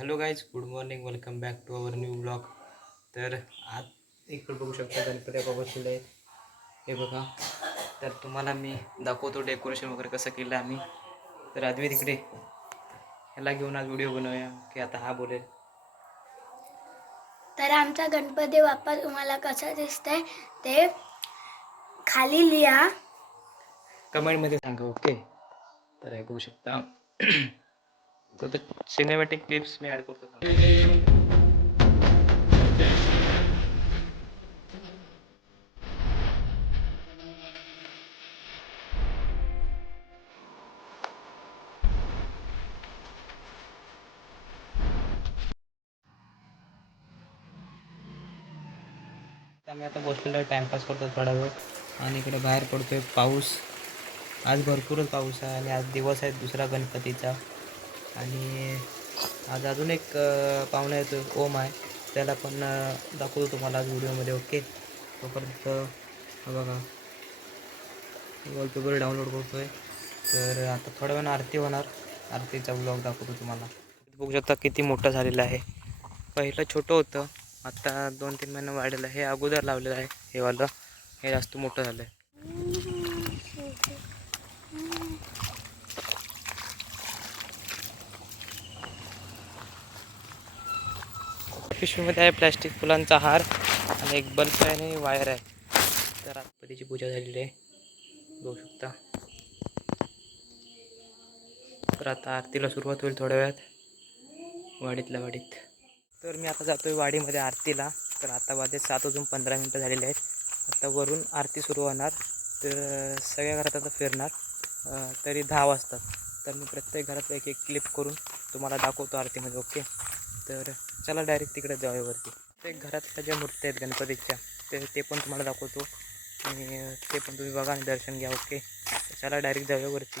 Hello guys good morning welcome back to our new blog तर आज इकडे बघू शकता गणपती बाबा आहेत. हे बघा. तर तुम्हाला मी दाखवतो डेकोरेशन वगैरे कसं केलं आम्ही. तर आदवी तिकडे ह्याला घेऊन आज व्हिडिओ बनवूया की आता हा बोलेल. तर आमचा गणपती बाप्पा तुम्हाला कसा दिसतंय ते खाली लिहा. कमेंटमध्ये सांगा ओके तर हे बघू शकता. तर सिनेमॅटिक क्लिप्स मी ॲड करतो. आम्ही आता बसलेला टाइमपास करतो थोडा वेळ. आणि इकडे बाहेर पडतोय पाऊस. आज भरपूरच पाऊस आहे आणि आज दिवस आहे दुसरा गणपतीचा. आणि आज अजून एक पाहुणा येतो ओम आहे. त्याला पण दाखवतो तुम्हाला आज व्हिडिओमध्ये ओके? तोपर्यंत बघा. वॉलपेपर डाउनलोड करतोय. तर आता थोड्या वेळानं आरती होणार. आरतीचा ब्लॉग दाखवतो तुम्हाला. बघू शकता किती मोठं झालेलं आहे. पहिलं छोटं होतं. आता दोन तीन महिने वाढलेलं आहे हे अगोदर लावलेलं आहे हे वालं. हे जास्त मोठं झालं आहे पिशवीमध्ये आहे प्लॅस्टिक फुलांचा हार आणि एक बल्ब आहे आणि वायर आहे. तर गणपतीची पूजा झालेली आहे. बघू शकता. तर आता आरतीला सुरुवात होईल थोड्या वेळात. वाडीतल्या वाडीत. तर मी आता जातोय वाडीमध्ये आरतीला. तर आता वाजले सात वाजून पंधरा मिनटं झालेली आहेत. आता वरून आरती सुरू होणार. तर सगळ्या घरात आता फिरणार. तरी दहा वाजतात. तर मी प्रत्येक घरात एक एक क्लिप करून तुम्हाला दाखवतो आरतीमध्ये ओके? तर चला डायरेक्ट तिकडे जाऊया वरती. ते घरातल्या ज्या मूर्त्या आहेत गणपतीच्या ते ते पण तुम्हाला दाखवतो. आणि ते पण तुम्ही बघा आणि दर्शन घ्या ओके चला डायरेक्ट जाऊया वरती.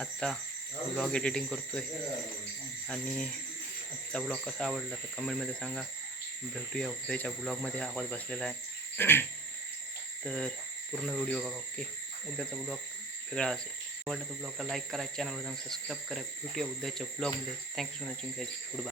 आत्ता ब्लॉग एडिटिंग करतोय. आणि आजचा ब्लॉग कसा आवडला तर कमेंटमध्ये सांगा. भेटूया उद्याच्या ब्लॉगमध्ये आवाज बसलेला आहे. तर पूर्ण व्हिडिओ बघा ओके? उद्याचा ब्लॉग वेगळा असेल. आवडला तर ब्लॉगला लाईक करा चॅनलवर जाऊन सबस्क्राईब करा. भेटूया उद्याच्या ब्लॉगमध्ये. Thank you for watching guys good bye